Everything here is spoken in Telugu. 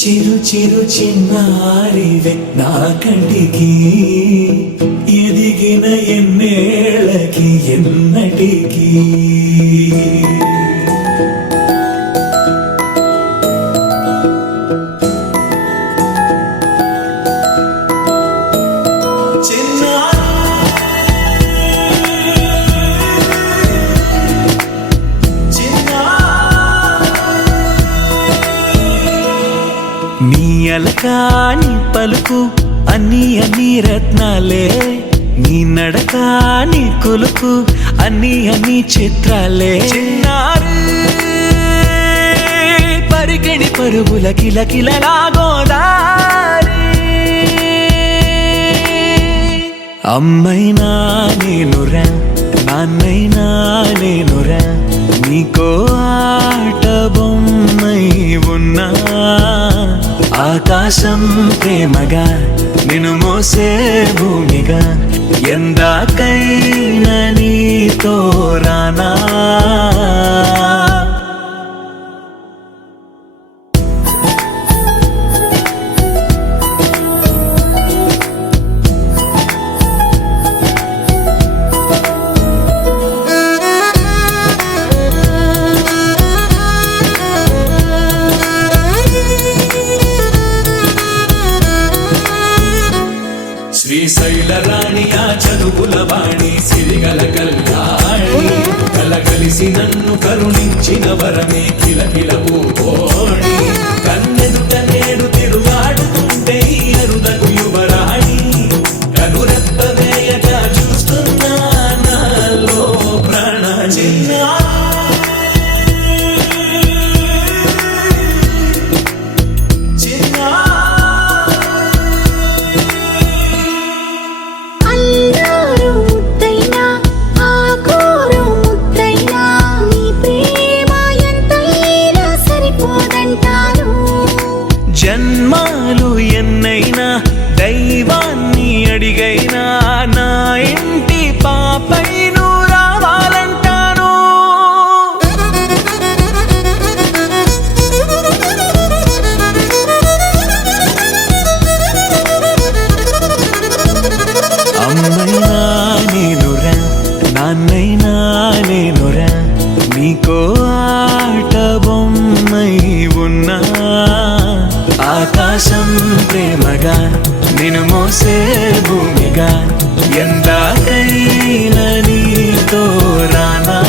చిరు చిరు చిన్నారివే నా కంటికి ఎదిగిన ఎన్నేళ్ళకి ఎన్నటికి నీ అలకాని పలుకు అన్ని అన్ని రత్నాలే నీ నడకాని కొలుకు అన్ని అన్ని చిత్రాలే చిన్నారు పరికిణి పరుగుల కిలకిలలాగోదారి అమ్మైనా నేనురా నాన్నైనా నేనురా నీకో ఆట బొమ్మై ఉన్నా ఆకాశం ప్రేమగా నిన్ను మోసే భూమిగా ఎందాకైనా నీతో రానా శ్రీశైల రాణి ఆ చదువుల వాణి సిరిగల కళ్యాణి కలగలిసి నన్ను కరుణించిన వరమే కిలకిల పూకోణి కన్నెదుట నేడు తిరుగాడుతుంటే అరుదకు యువరాణి కనురెప్ప వేయగా చూస్తున్నా నాలో ప్రాణ చిన్నా జన్మాలు ఎన్నైనా దైవాన్ని అడిగైనా నా ఇంటి పాపై నువ్వు రావాలంటాను అమ్మైనా నేనురా నాన్నైనా నేనురా నీకో ఆట బొమ్మై ఉన్నా ఆకాశం ప్రేమగా నిన్ను మోసే భూమిగా ఎందాకైనా నీతో రానా